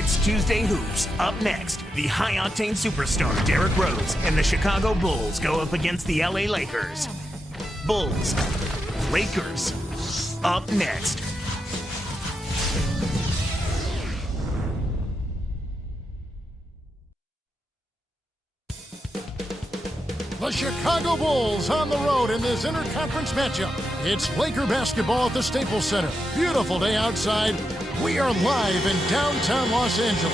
It's Tuesday Hoops. Up next, the high-octane superstar Derrick Rose and the Chicago Bulls go up against the LA Lakers. Bulls, Lakers, up next. The Chicago Bulls on the road in this interconference matchup. It's Laker basketball at the Staples Center. Beautiful day outside. We are live in downtown Los Angeles.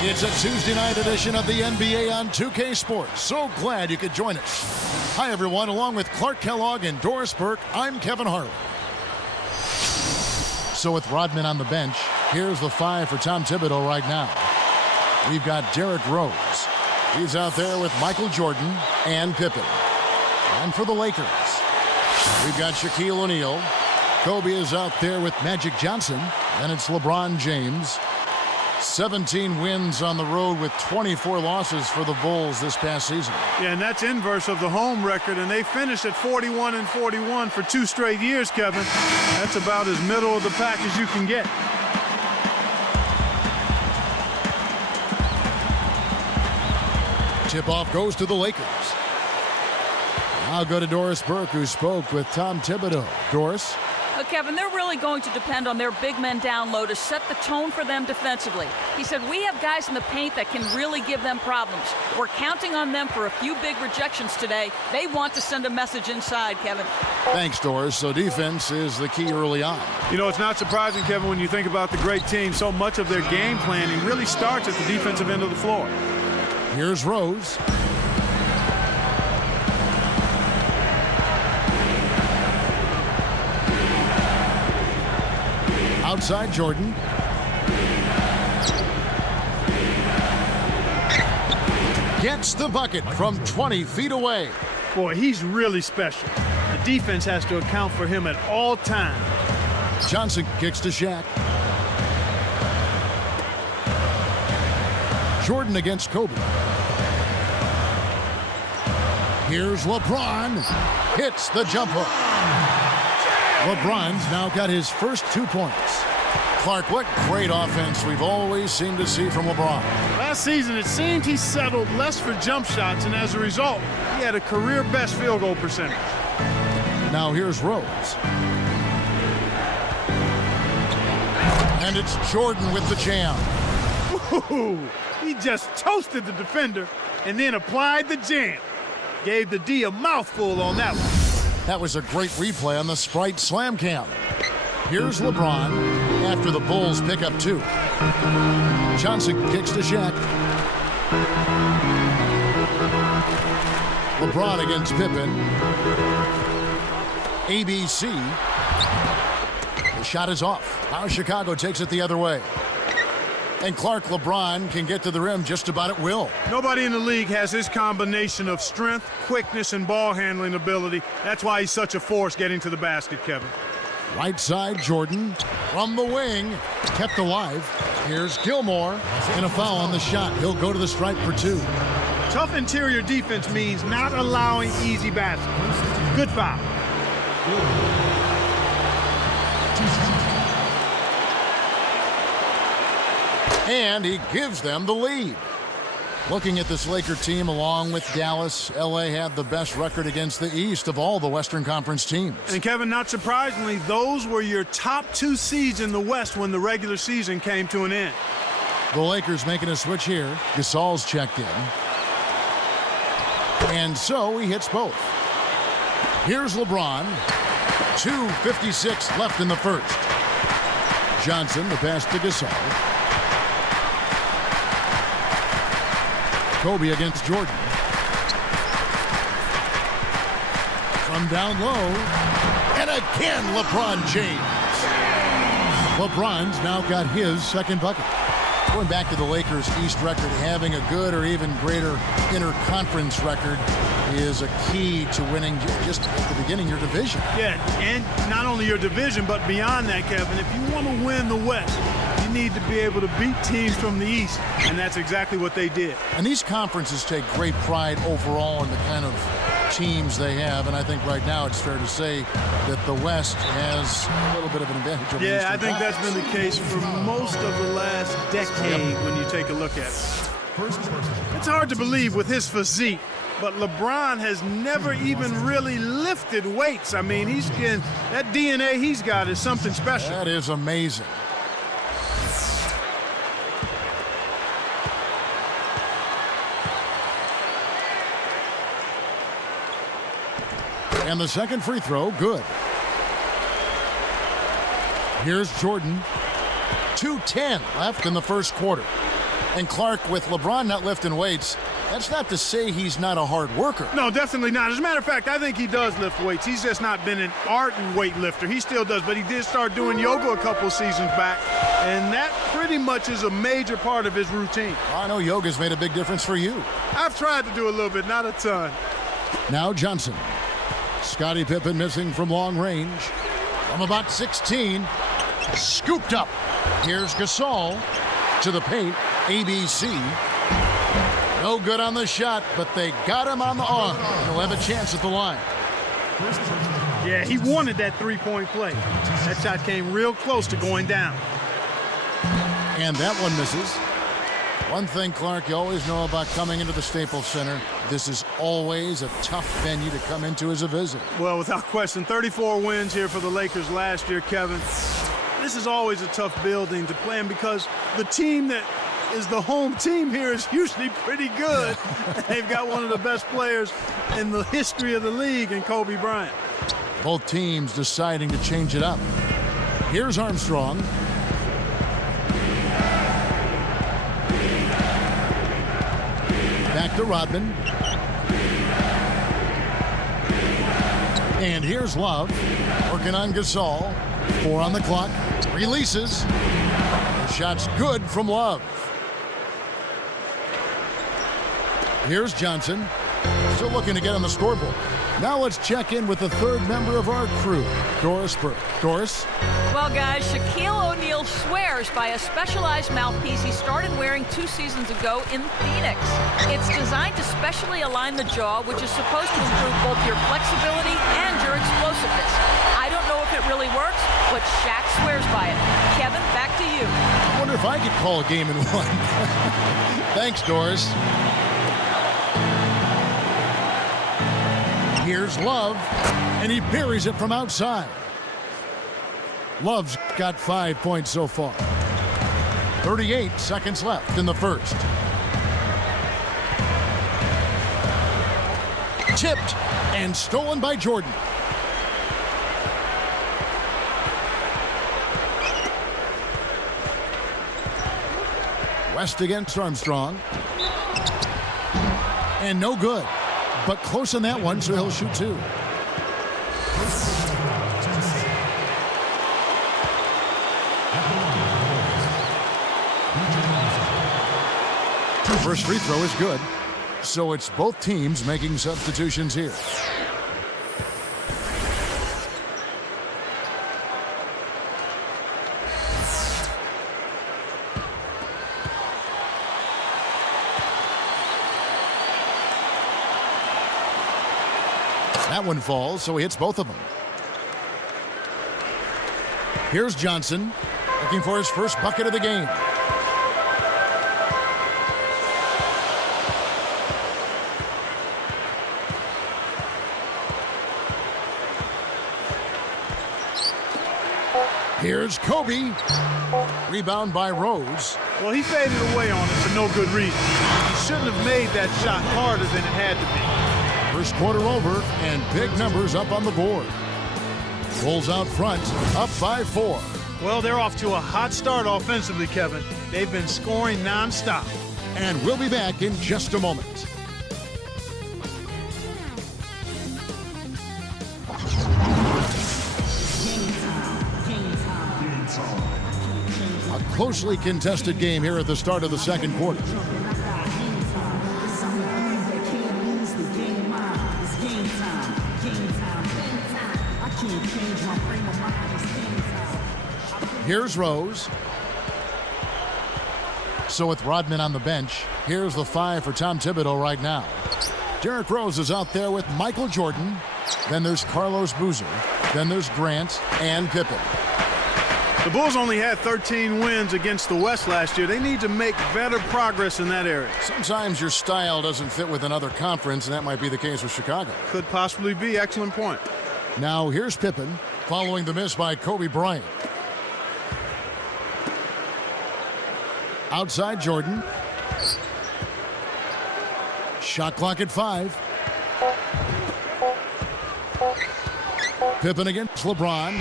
It's a Tuesday night edition of the NBA on 2K Sports. So glad you could join us. Hi, everyone. Along with Clark Kellogg and Doris Burke, I'm Kevin Harlan. So with Rodman on the bench, here's the five for Tom Thibodeau right now. We've got Derrick Rose. He's out there with Michael Jordan and Pippen. And for the Lakers, we've got Shaquille O'Neal. Kobe is out there with Magic Johnson. And it's LeBron James. 17 wins on the road with 24 losses for the Bulls this past season. Yeah, and that's inverse of the home record, and they finished at 41-41 for 2 straight years, Kevin. That's about as middle of the pack as you can get. Tip-off goes to the Lakers. I'll go to Doris Burke, who spoke with Tom Thibodeau. Doris? Kevin, they're really going to depend on their big men down low to set the tone for them defensively. He said, we have guys in the paint that can really give them problems. We're counting on them for a few big rejections today. They want to send a message inside, Kevin. Thanks, Doris. So defense is the key early on. You know, it's not surprising, Kevin, when you think about the great team. So much of their game planning really starts at the defensive end of the floor. Here's Rose. Outside Jordan. Gets the bucket from 20 feet away. Boy, he's really special. The defense has to account for him at all times. Johnson kicks to Shaq. Jordan against Kobe. Here's LeBron. Hits the jump hook. LeBron's now got his first 2 points. Clark, what great offense we've always seemed to see from LeBron. Last season, it seemed he settled less for jump shots, and as a result, he had a career-best field goal percentage. Now here's Rose. And it's Jordan with the jam. Ooh, he just toasted the defender and then applied the jam. Gave the D a mouthful on that one. That was a great replay on the Sprite Slam Cam. Here's LeBron after the Bulls pick up 2. Johnson kicks to Shaq. LeBron against Pippen. ABC. The shot is off. Now Chicago takes it the other way. And Clark, LeBron can get to the rim just about at will. Nobody in the league has his combination of strength, quickness, and ball handling ability. That's why he's such a force getting to the basket, Kevin. Right side, Jordan from the wing, kept alive. Here's Gilmore, and a foul on the shot. He'll go to the stripe for 2. Tough interior defense means not allowing easy baskets. Good foul. And he gives them the lead. Looking at this Laker team along with Dallas, LA had the best record against the East of all the Western Conference teams. And Kevin, not surprisingly, those were your top 2 seeds in the West when the regular season came to an end. The Lakers making a switch here. Gasol's checked in. And so he hits both. Here's LeBron. 2:56 left in the first. Johnson, the pass to Gasol. Kobe against Jordan. From down low. And again, LeBron James. LeBron's now got his second bucket. Going back to the Lakers' East record, having a good or even greater interconference record is a key to winning just at the beginning your division. Yeah, and not only your division, but beyond that, Kevin, if you want to win the West, you need to be able to beat teams from the East, and that's exactly what they did. And these conferences take great pride overall in the kind of teams they have, and I think right now it's fair to say that the West has a little bit of an advantage over the Yeah, Eastern I think that's Conference. been the case for most of the last decade when you take a look at it. It's hard to believe with his physique, but LeBron has never even really lifted weights. I mean, that DNA he's got is something special. That is amazing. And the second free throw, good. Here's Jordan. 2:10 left in the first quarter. And Clark, with LeBron not lifting weights, that's not to say he's not a hard worker. No, definitely not. As a matter of fact, I think he does lift weights. He's just not been an ardent weightlifter. He still does, but he did start doing yoga a couple seasons back, and that pretty much is a major part of his routine. I know yoga's made a big difference for you. I've tried to do a little bit, not a ton. Now Johnson. Scottie Pippen missing from long range. From about 16. Scooped up. Here's Gasol to the paint. ABC. No good on the shot, but they got him on the arm. He'll have a chance at the line. Yeah, he wanted that three-point play. That shot came real close to going down. And that one misses. One thing, Clark, you always know about coming into the Staples Center, this is always a tough venue to come into as a visitor. Well, without question, 34 wins here for the Lakers last year, Kevin. This is always a tough building to play in because the team that is the home team here is usually pretty good. They've got one of the best players in the history of the league in Kobe Bryant. Both teams deciding to change it up. Here's Armstrong. Back to Rodman. And here's Love. Working on Gasol. 4 on the clock. Releases. The shot's good from Love. Here's Johnson. Still looking to get on the scoreboard. Now let's check in with the third member of our crew, Doris Burke. Doris? Well, guys, Shaquille O'Neal swears by a specialized mouthpiece he started wearing 2 seasons ago in Phoenix. It's designed to specially align the jaw, which is supposed to improve both your flexibility and your explosiveness. I don't know if it really works, but Shaq swears by it. Kevin, back to you. I wonder if I could call a game in one. Thanks, Doris. Here's Love, and he buries it from outside. Love's got 5 points so far. 38 seconds left in the first. Tipped and stolen by Jordan. West against Armstrong. And no good. But close on that one, so he'll shoot 2. First free throw is good. So it's both teams making substitutions here. That one falls, so he hits both of them. Here's Johnson, looking for his first bucket of the game. Here's Kobe. Rebound by Rose. Well, he faded away on it for no good reason. He shouldn't have made that shot harder than it had to be. First quarter over, and big numbers up on the board. Bulls out front, up by 4. Well, they're off to a hot start offensively, Kevin. They've been scoring nonstop. And we'll be back in just a moment. A closely contested game here at the start of the second quarter. Here's Rose. So with Rodman on the bench, here's the 5 for Tom Thibodeau right now. Derrick Rose is out there with Michael Jordan. Then there's Carlos Boozer. Then there's Grant and Pippen. The Bulls only had 13 wins against the West last year. They need to make better progress in that area. Sometimes your style doesn't fit with another conference, and that might be the case with Chicago. Could possibly be. Excellent point. Now here's Pippen following the miss by Kobe Bryant. Outside Jordan. Shot clock at 5. Pippen against LeBron.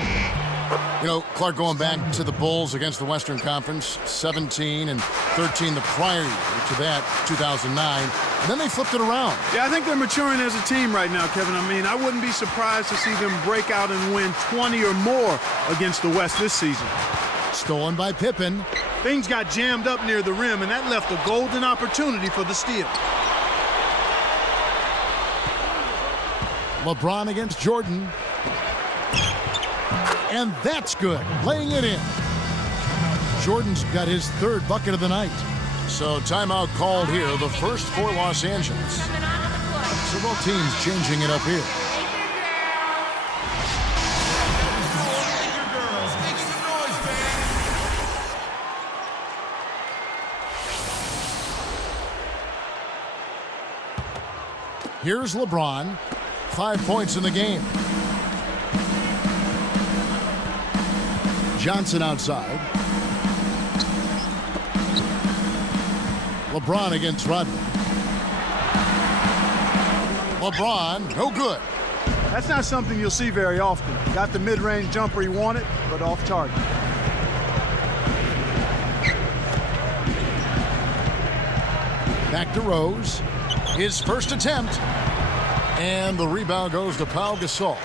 You know, Clark, going back to the Bulls against the Western Conference, 17 and 13 the prior year to that, 2009. And then they flipped it around. Yeah, I think they're maturing as a team right now, Kevin. I mean, I wouldn't be surprised to see them break out and win 20 or more against the West this season. Stolen by Pippen. Things got jammed up near the rim, and that left a golden opportunity for the steal. LeBron against Jordan. And that's good, laying it in. Jordan's got his 3rd bucket of the night. So timeout called here, the first for Los Angeles. So both teams changing it up here. Here's LeBron, 5 points in the game. Johnson outside. LeBron against Rodman. LeBron, no good. That's not something you'll see very often. Got the mid-range jumper he wanted, but off target. Back to Rose. His first attempt. And the rebound goes to Pau Gasol.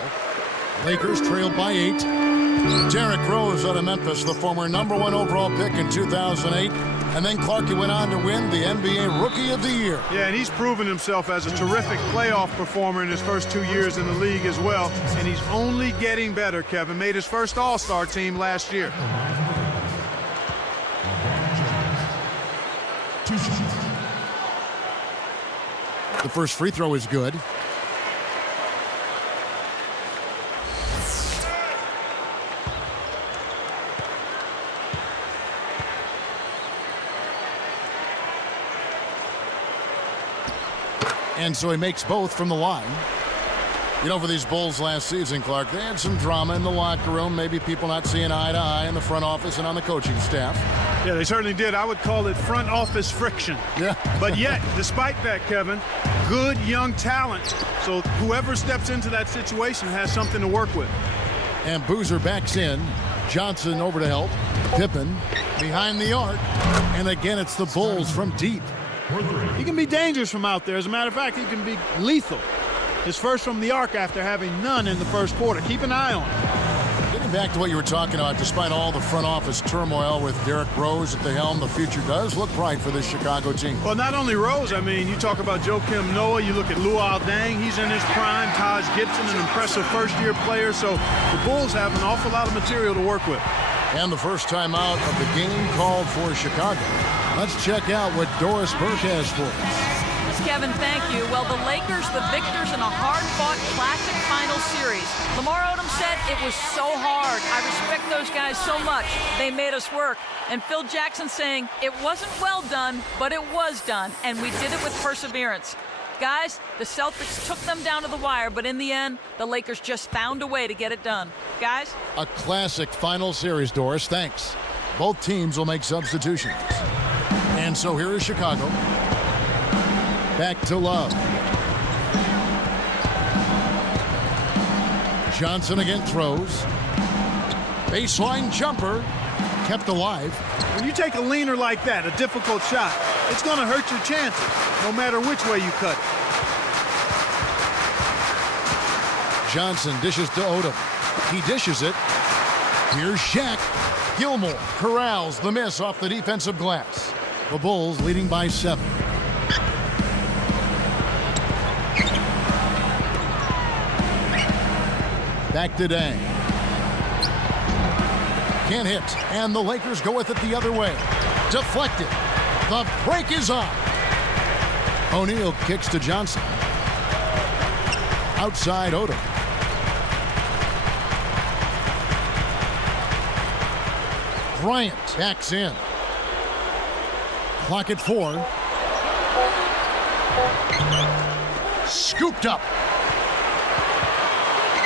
Lakers trailed by 8. Derrick Rose out of Memphis, the former #1 overall pick in 2008. And then Clark went on to win the NBA Rookie of the Year. Yeah, and he's proven himself as a terrific playoff performer in his first 2 years in the league as well. And he's only getting better, Kevin. Made his first All-Star team last year. The first free throw is good. And so he makes both from the line. You know, for these Bulls last season, Clark, they had some drama in the locker room, maybe people not seeing eye to eye in the front office and on the coaching staff. Yeah, they certainly did. I would call it front office friction. Yeah. But yet, despite that, Kevin, good young talent. So whoever steps into that situation has something to work with. And Boozer backs in. Johnson over to help. Pippen behind the arc. And again, it's the Bulls from deep. He can be dangerous from out there. As a matter of fact, he can be lethal. His first from the arc after having none in the first quarter. Keep an eye on him. Getting back to what you were talking about, despite all the front office turmoil with Derrick Rose at the helm, the future does look bright for this Chicago team. Well, not only Rose. I mean, you talk about Joakim Noah. You look at Luol Deng. He's in his prime. Taj Gibson, an impressive first-year player. So the Bulls have an awful lot of material to work with. And the first time out of the game called for Chicago. Let's check out what Doris Burke has for us. Kevin, thank you. Well, the Lakers, the victors in a hard-fought classic final series. Lamar Odom said it was so hard. I respect those guys so much. They made us work. And Phil Jackson saying it wasn't well done, but it was done. And we did it with perseverance. Guys, the Celtics took them down to the wire, but in the end, the Lakers just found a way to get it done. Guys? A classic final series, Doris. Thanks. Both teams will make substitutions. And so here is Chicago. Back to Love. Johnson against Rose. Baseline jumper. Kept alive. When you take a leaner like that, a difficult shot, it's going to hurt your chances, no matter which way you cut it. Johnson dishes to Odom. He dishes it. Here's Shaq. Gilmore corrals the miss off the defensive glass. The Bulls leading by 7. Back to Deng. Can't hit, and the Lakers go with it the other way. Deflected. The break is on. O'Neal kicks to Johnson. Outside Odom. Bryant backs in. Clock at 4. Scooped up.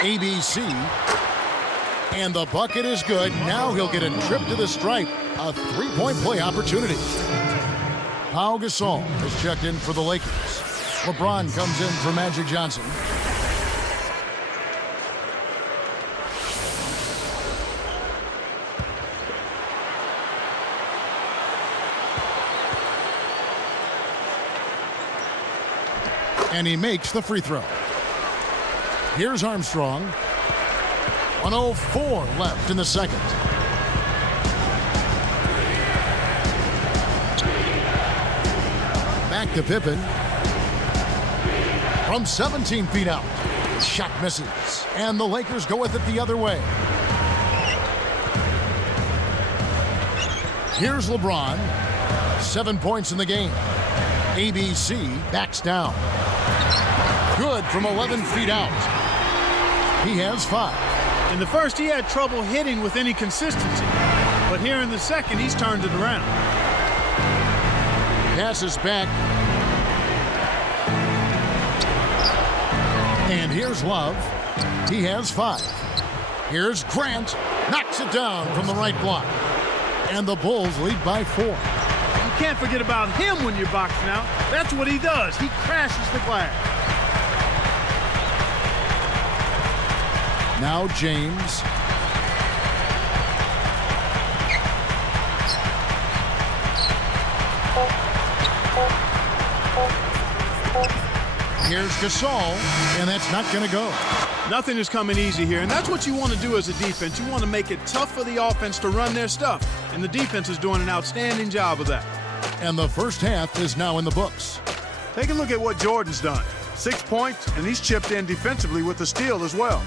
ABC. And the bucket is good. Now he'll get a trip to the stripe. A three-point play opportunity. Pau Gasol has checked in for the Lakers. LeBron comes in for Magic Johnson. And he makes the free throw. Here's Armstrong. 1:04 left in the second. Back to Pippen. From 17 feet out. Shot misses. And the Lakers go with it the other way. Here's LeBron. 7 points in the game. ABC backs down. Good from 11 feet out. He has 5. In the first, he had trouble hitting with any consistency. But here in the second, he's turned it around. Passes back. And here's Love. He has 5. Here's Grant. Knocks it down from the right block. And the Bulls lead by 4. You can't forget about him when you're boxing out. That's what he does. He crashes the glass. Now James. Here's Gasol, and that's not going to go. Nothing is coming easy here, and that's what you want to do as a defense. You want to make it tough for the offense to run their stuff, and the defense is doing an outstanding job of that. And the first half is now in the books. Take a look at what Jordan's done. 6 points, and he's chipped in defensively with the steal as well.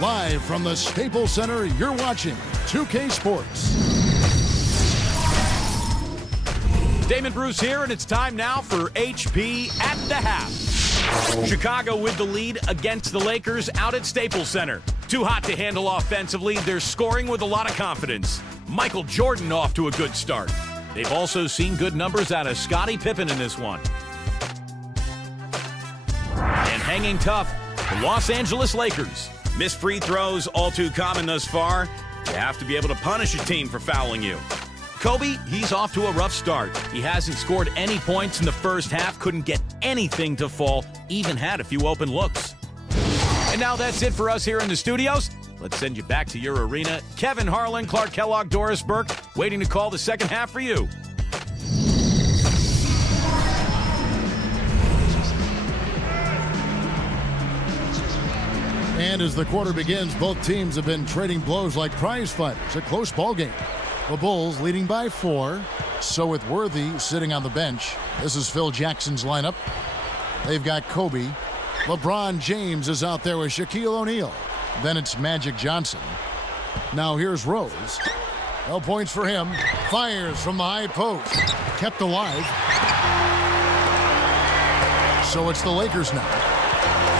Live from the Staples Center, you're watching 2K Sports. Damon Bruce here, and it's time now for HP at the half. Chicago with the lead against the Lakers out at Staples Center. Too hot to handle offensively. They're scoring with a lot of confidence. Michael Jordan off to a good start. They've also seen good numbers out of Scottie Pippen in this one. And hanging tough, the Los Angeles Lakers. Missed free throws, all too common thus far. You have to be able to punish a team for fouling you. Kobe, he's off to a rough start. He hasn't scored any points in the first half, couldn't get anything to fall, even had a few open looks. And now that's it for us here in the studios. Let's send you back to your arena. Kevin Harlan, Clark Kellogg, Doris Burke, waiting to call the second half for you. And as the quarter begins, both teams have been trading blows like prize fighters. A close ball game. The Bulls leading by 4. So with Worthy sitting on the bench, this is Phil Jackson's lineup. They've got Kobe. LeBron James is out there with Shaquille O'Neal. Then it's Magic Johnson. Now here's Rose. No points for him. Fires from the high post. Kept alive. So it's the Lakers now.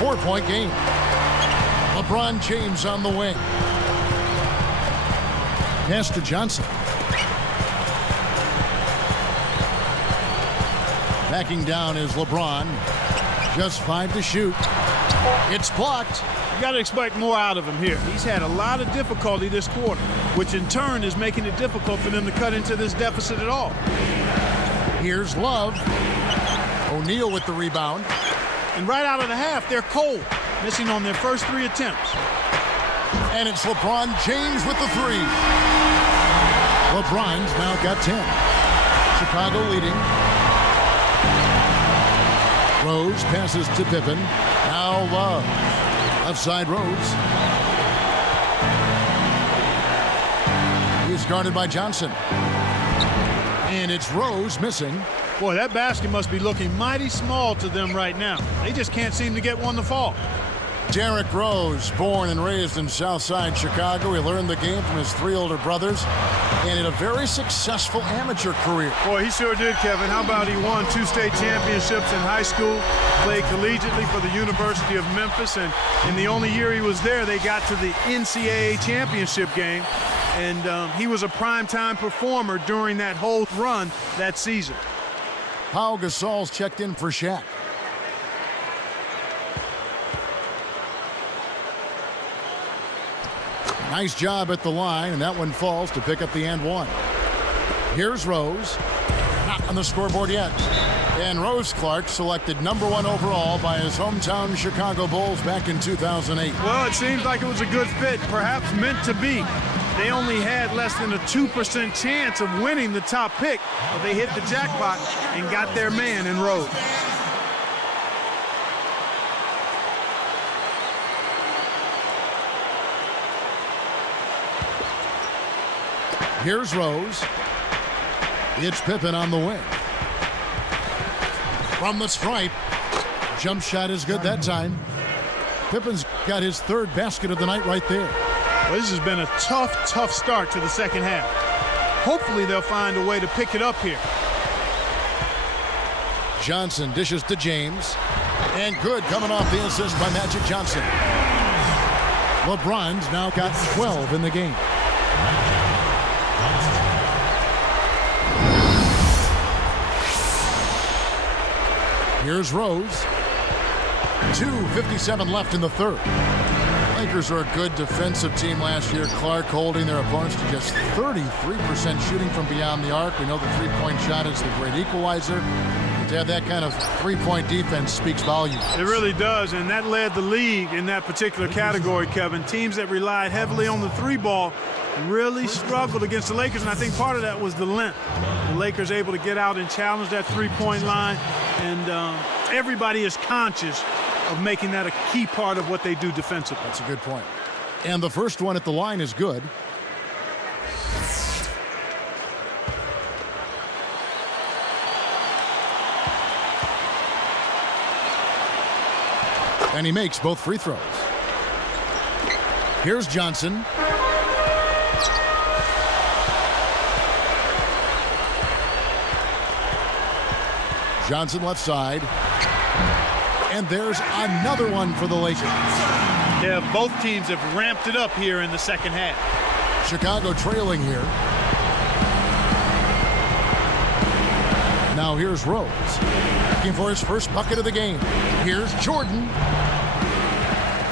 4-point game. LeBron James on the wing. Pass to Johnson. Backing down is LeBron. Just 5 to shoot. It's blocked. You got to expect more out of him here. He's had a lot of difficulty this quarter, which in turn is making it difficult for them to cut into this deficit at all. Here's Love. O'Neal with the rebound. And right out of the half, they're cold, missing on their first 3 attempts. And it's LeBron James with the 3. LeBron's now got 10. Chicago leading. Rose passes to Pippen. Now Love. Left side Rose. He's guarded by Johnson. And it's Rose missing. Boy, that basket must be looking mighty small to them right now. They just can't seem to get one to fall. Derrick Rose, born and raised in Southside Chicago. He learned the game from his 3 older brothers and had a very successful amateur career. Boy, he sure did, Kevin. How about he won 2 state championships in high school, played collegiately for the University of Memphis, and in the only year he was there, they got to the NCAA championship game, and he was a primetime performer during that whole run that season. Pau Gasol's checked in for Shaq. Nice job at the line, and that one falls to pick up the and one. Here's Rose. Not on the scoreboard yet. And Rose Clark selected #1 overall by his hometown Chicago Bulls back in 2008. Well, it seems like it was a good fit, perhaps meant to be. They only had less than a 2% chance of winning the top pick, but they hit the jackpot and got their man in Rose. Here's Rose. It's Pippen on the wing. From the stripe. Jump shot is good that time. Pippen's got his 3rd basket of the night right there. Well, this has been a tough start to the second half. Hopefully they'll find a way to pick it up here. Johnson dishes to James. And good coming off the assist by Magic Johnson. LeBron's now got 12 in the game. Here's Rose. 2:57 left in the 3rd. Lakers are a good defensive team last year. Clark holding their opponents to just 33% shooting from beyond the arc. We know the three-point shot is the great equalizer. To have that kind of three-point defense speaks volumes. It really does, and that led the league in that particular category, Kevin. Teams that relied heavily on the 3-ball really struggled against the Lakers, and I think part of that was the length. The Lakers able to get out and challenge that three-point line, and everybody is conscious of making that a key part of what they do defensively. That's a good point. And the first one at the line is good. And he makes both free throws. Here's Johnson. Johnson left side. And there's another one for the Lakers. Yeah, both teams have ramped it up here in the second half. Chicago trailing here. Now here's Rose. Looking for his first bucket of the game. Here's Jordan.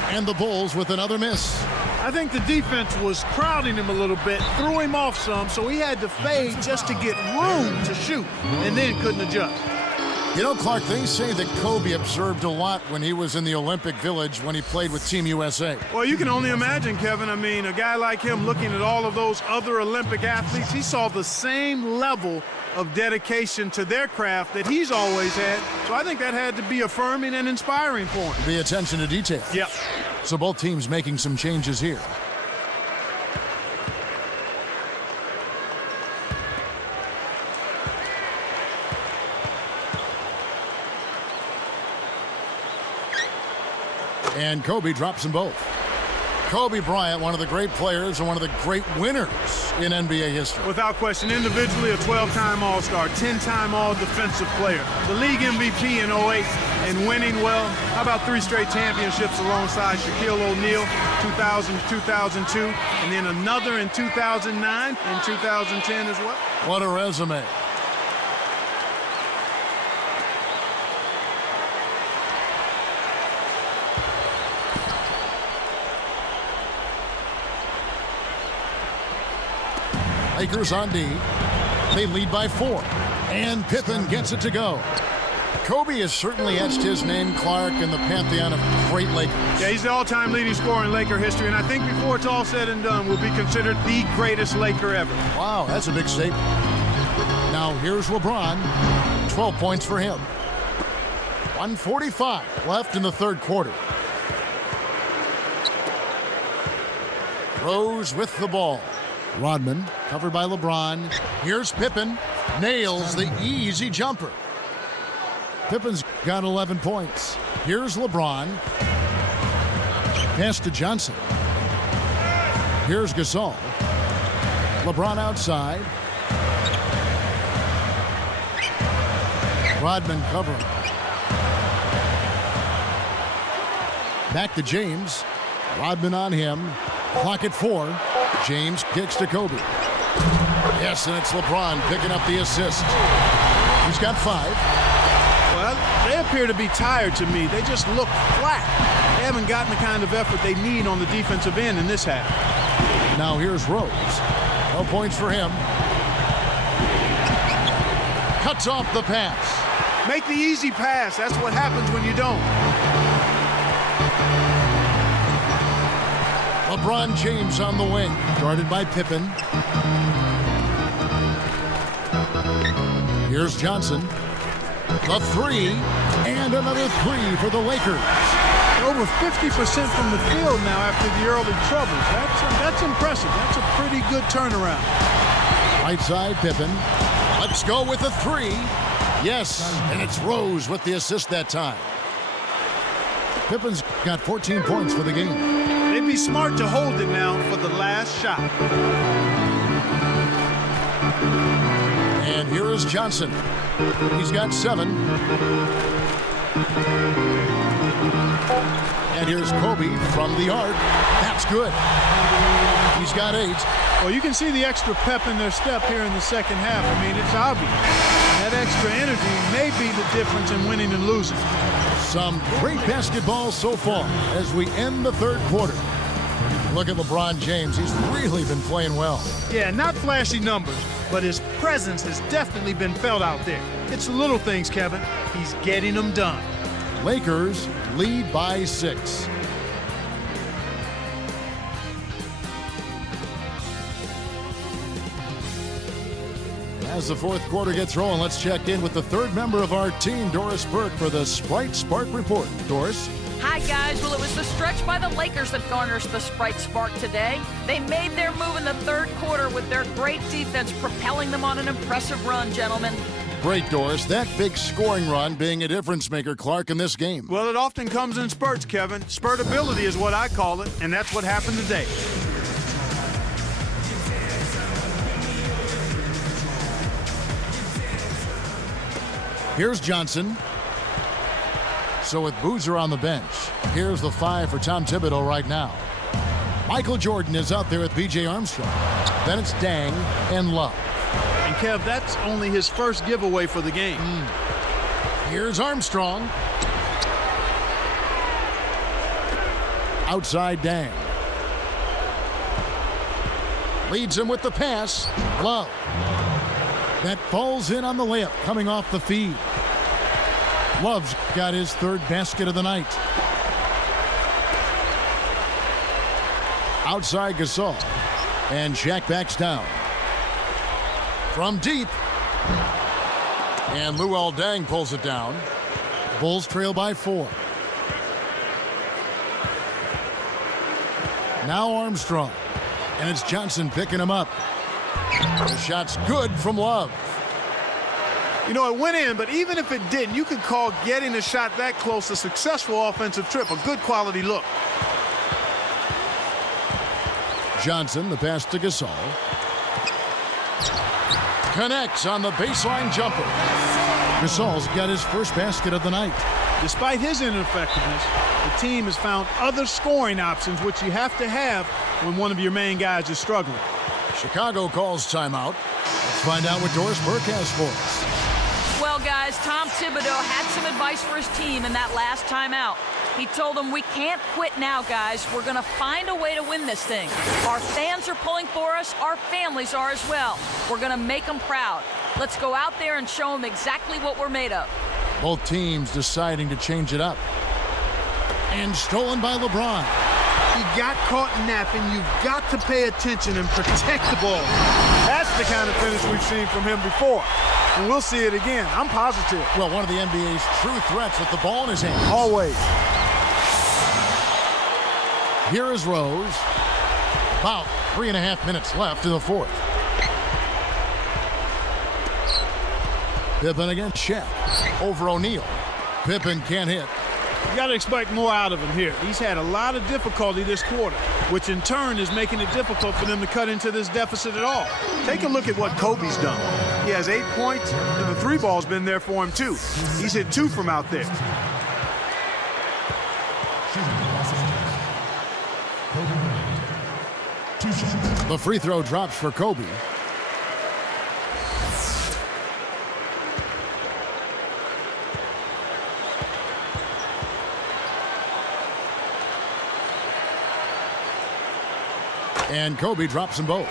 And the Bulls with another miss. I think the defense was crowding him a little bit, threw him off some, so he had to fade just to get room to shoot, and then couldn't adjust. You know, Clark, they say that Kobe observed a lot when he was in the Olympic Village when he played with Team USA. Well, you can only imagine, Kevin. I mean, a guy like him looking at all of those other Olympic athletes, he saw the same level of dedication to their craft that he's always had. So I think that had to be affirming and inspiring for him. The attention to detail. Yep. So both teams making some changes here. And Kobe drops them both. Kobe Bryant, one of the great players and one of the great winners in NBA history. Without question, individually a 12-time All-Star, 10-time All-Defensive Player, the league MVP in 08, and winning, well, how about 3 straight championships alongside Shaquille O'Neal, 2000, 2002, and then another in 2009 and 2010 as well. What a resume. Lakers on D. They lead by 4. And Pippen gets it to go. Kobe has certainly etched his name, Clark, in the pantheon of great Lakers. Yeah, he's the all-time leading scorer in Laker history, and I think before it's all said and done, will be considered the greatest Laker ever. Wow, that's a big statement. Now here's LeBron. 12 points for him. 1:45 left in the 3rd quarter. Rose with the ball. Rodman, covered by LeBron. Here's Pippen. Nails the easy jumper. Pippen's got 11 points. Here's LeBron. Pass to Johnson. Here's Gasol. LeBron outside. Rodman covering. Back to James. Rodman on him. Clock at 4. James kicks to Kobe. Yes, and it's LeBron picking up the assist. He's got 5. Well, they appear to be tired to me. They just look flat. They haven't gotten the kind of effort they need on the defensive end in this half. Now here's Rose. No points for him. Cuts off the pass. Make the easy pass. That's what happens when you don't. LeBron James on the wing, guarded by Pippen. Here's Johnson. The 3, and another 3 for the Lakers. Over 50% from the field now after the early troubles. That's impressive. That's a pretty good turnaround. Right side, Pippen. Let's go with the 3. Yes, and it's Rose with the assist that time. Pippen's got 14 points for the game. They'd be smart to hold it now for the last shot. And here is Johnson. He's got 7. And here's Kobe from the arc. That's good. He's got 8. Well, you can see the extra pep in their step here in the second half. I mean, it's obvious. That extra energy may be the difference in winning and losing. Some great basketball so far as we end the third quarter. Look at LeBron James. He's really been playing well. Yeah, not flashy numbers, but his presence has definitely been felt out there. It's the little things, Kevin. He's getting them done. Lakers lead by 6. As the fourth quarter gets rolling, let's check in with the third member of our team, Doris Burke, for the Sprite Spark Report. Doris? Hi, guys. Well, it was the stretch by the Lakers that garnished the Sprite Spark today. They made their move in the third quarter with their great defense propelling them on an impressive run, gentlemen. Great, Doris. That big scoring run being a difference maker, Clark, in this game. Well, it often comes in spurts, Kevin. Spurtability is what I call it, and that's what happened today. Here's Johnson. So with Boozer on the bench, here's the 5 for Tom Thibodeau right now. Michael Jordan is out there with B.J. Armstrong. Then it's Dang and Love. And Kev, that's only his first giveaway for the game. Here's Armstrong. Outside Dang. Leads him with the pass. Love. That falls in on the layup coming off the feed. Love's got his third basket of the night. Outside Gasol. And Shaq backs down. From deep. And Luol Deng pulls it down. Bulls trail by 4. Now Armstrong. And it's Johnson picking him up. The shot's good from Love. You know, it went in, but even if it didn't, you could call getting a shot that close a successful offensive trip, a good quality look. Johnson, the pass to Gasol. Connects on the baseline jumper. Gasol's got his first basket of the night. Despite his ineffectiveness, the team has found other scoring options, which you have to have when one of your main guys is struggling. Chicago calls timeout. Let's find out what Doris Burke has for us. Well, guys, Tom Thibodeau had some advice for his team in that last timeout. He told them, we can't quit now, guys. We're going to find a way to win this thing. Our fans are pulling for us. Our families are as well. We're going to make them proud. Let's go out there and show them exactly what we're made of. Both teams deciding to change it up. And stolen by LeBron. He got caught napping. You've got to pay attention and protect the ball. That's the kind of finish we've seen from him before. And we'll see it again. I'm positive. Well, one of the NBA's true threats with the ball in his hands. Always. Here is Rose. About 3.5 minutes left in the fourth. Pippen against Shaq. Over O'Neal. Pippen can't hit. You got to expect more out of him here. He's had a lot of difficulty this quarter, which in turn is making it difficult for them to cut into this deficit at all. Take a look at what Kobe's done. He has 8 points, and the three ball's been there for him too. He's hit 2 from out there. The free throw drops for Kobe. And Kobe drops them both.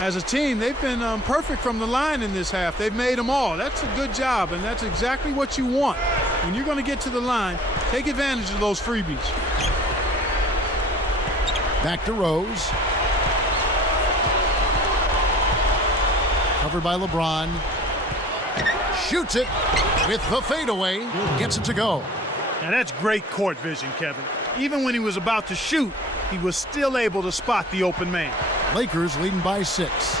As a team, they've been perfect from the line in this half. They've made them all. That's a good job, and that's exactly what you want. When you're going to get to the line, take advantage of those freebies. Back to Rose. Covered by LeBron. Shoots it with the fadeaway. Gets it to go. Now that's great court vision, Kevin. Even when he was about to shoot, he was still able to spot the open man. Lakers leading by 6.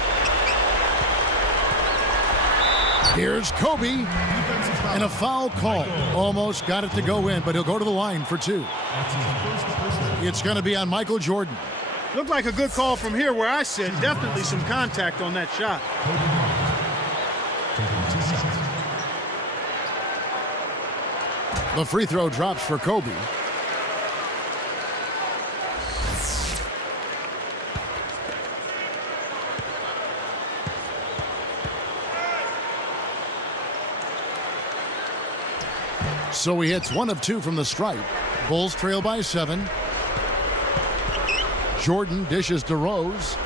Here's Kobe. And a foul call. Almost got it to go in, but he'll go to the line for 2. It's going to be on Michael Jordan. Looked like a good call from here where I sit. Definitely some contact on that shot. The free throw drops for Kobe. So he hits 1 of 2 from the stripe. Bulls trail by 7. Jordan dishes to Rose.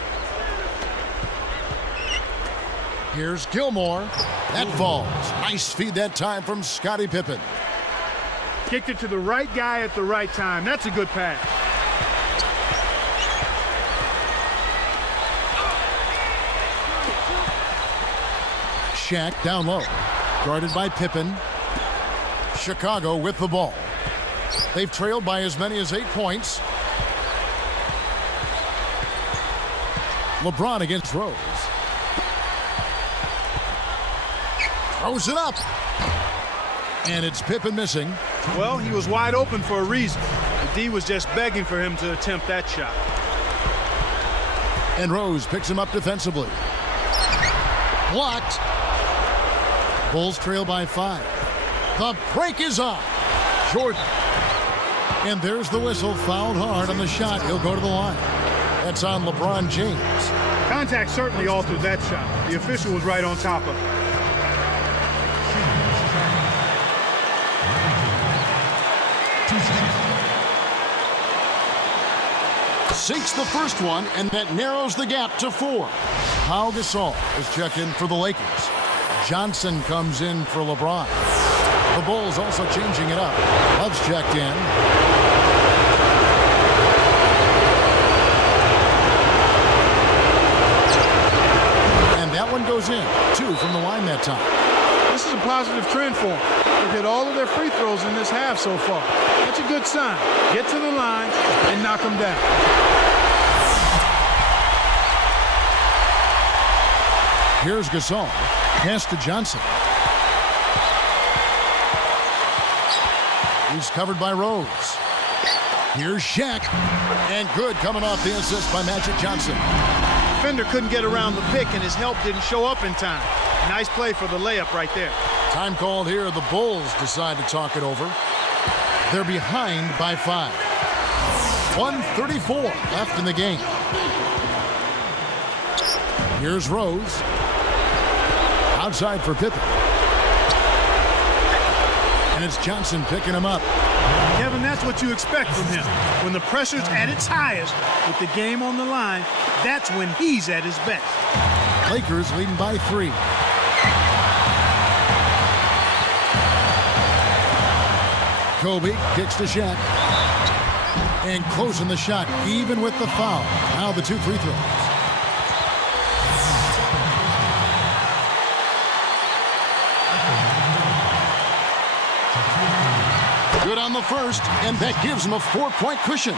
Here's Gilmore. That falls. Nice feed that time from Scottie Pippen. Kicked it to the right guy at the right time. That's a good pass. Shaq down low. Guarded by Pippen. Chicago with the ball. They've trailed by as many as 8 points. LeBron against Rose. Throws it up. And it's Pippen missing. Well, he was wide open for a reason. The D was just begging for him to attempt that shot. And Rose picks him up defensively. Blocked. Bulls trail by 5. The break is on. Jordan. And there's the whistle. Fouled hard on the shot. He'll go to the line. That's on LeBron James. Contact certainly altered that shot. The official was right on top of it. Sinks the first one, and that narrows the gap to 4. Pau Gasol is checked in for the Lakers. Johnson comes in for LeBron. The Bulls also changing it up. Love's checked in. And that one goes in. 2 from the line that time. This is a positive trend for them. They've hit all of their free throws in this half so far. That's a good sign. Get to the line and knock them down. Here's Gasol. Pass to Johnson. He's covered by Rose. Here's Shaq. And good coming off the assist by Magic Johnson. Defender couldn't get around the pick, and his help didn't show up in time. Nice play for the layup right there. Time called here. The Bulls decide to talk it over. They're behind by 5. 1:34 left in the game. Here's Rose. Outside for Pippen. And it's Johnson picking him up. Kevin, that's what you expect from him. When the pressure's at its highest, with the game on the line, that's when he's at his best. Lakers leading by 3. Kobe kicks to Shaq. And closing the shot, even with the foul. Now the 2 free throws. Good on the first, and that gives him a 4-point cushion.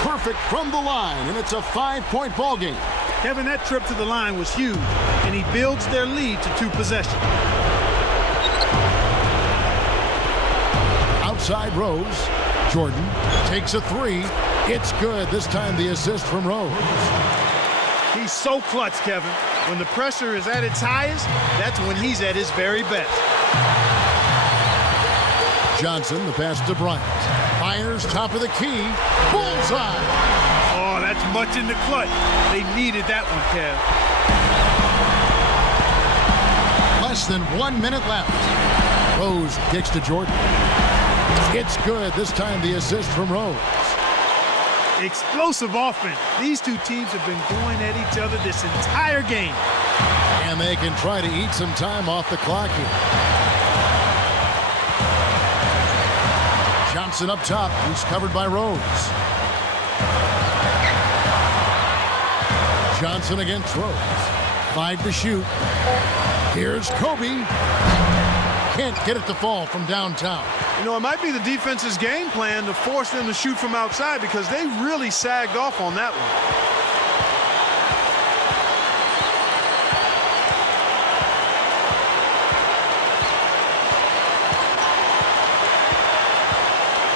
Perfect from the line, and it's a 5-point ball game. Kevin, that trip to the line was huge, and he builds their lead to 2 possessions. Outside Rose. Jordan takes a 3. It's good. This time the assist from Rose. He's so clutch, Kevin. When the pressure is at its highest, that's when he's at his very best. Johnson, the pass to Bryant. Fires top of the key. Bullseye. Oh, that's much in the clutch. They needed that one, Kev. Less than 1 minute left. Rose kicks to Jordan. It's good. This time the assist from Rose. Explosive offense. These two teams have been going at each other this entire game. And they can try to eat some time off the clock here. Johnson up top. He's covered by Rose. Johnson against Rose. 5 to shoot. Here's Kobe. Can't get it to fall from downtown. You know, it might be the defense's game plan to force them to shoot from outside because they really sagged off on that one.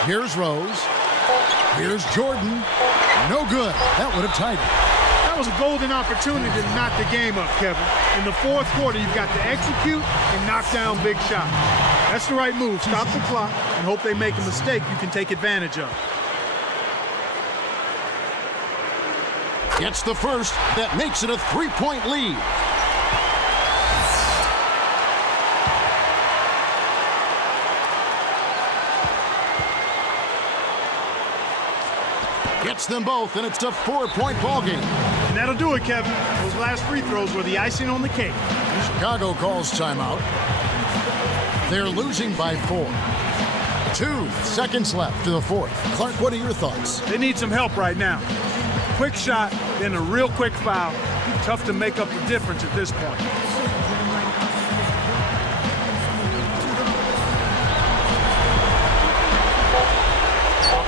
Here's Rose. Here's Jordan. No good. That would have tied it. That was a golden opportunity to knock the game up, Kevin. In the 4th quarter, you've got to execute and knock down big shots. That's the right move. Stop the clock and hope they make a mistake you can take advantage of. Gets the first. That makes it a 3-point lead. Gets them both, and it's a 4-point ball game. And that'll do it, Kevin. Those last free throws were the icing on the cake. Chicago calls timeout. They're losing by 4. 2 seconds left to the 4th. Clark, what are your thoughts? They need some help right now. Quick shot, then a real quick foul. Tough to make up the difference at this point.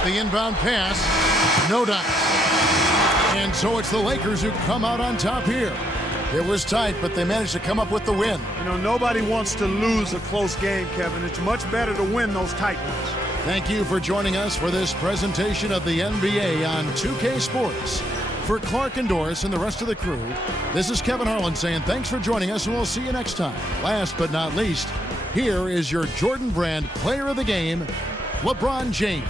The inbound pass, no doubt. And so it's the Lakers who come out on top here. It was tight, but they managed to come up with the win. You know, nobody wants to lose a close game, Kevin. It's much better to win those tight ones. Thank you for joining us for this presentation of the NBA on 2K Sports. For Clark and Doris and the rest of the crew, this is Kevin Harlan saying thanks for joining us, and we'll see you next time. Last but not least, here is your Jordan Brand Player of the Game, LeBron James.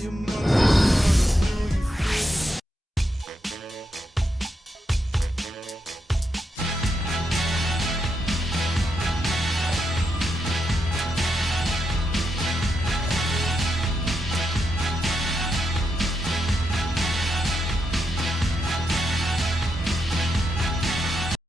Your mother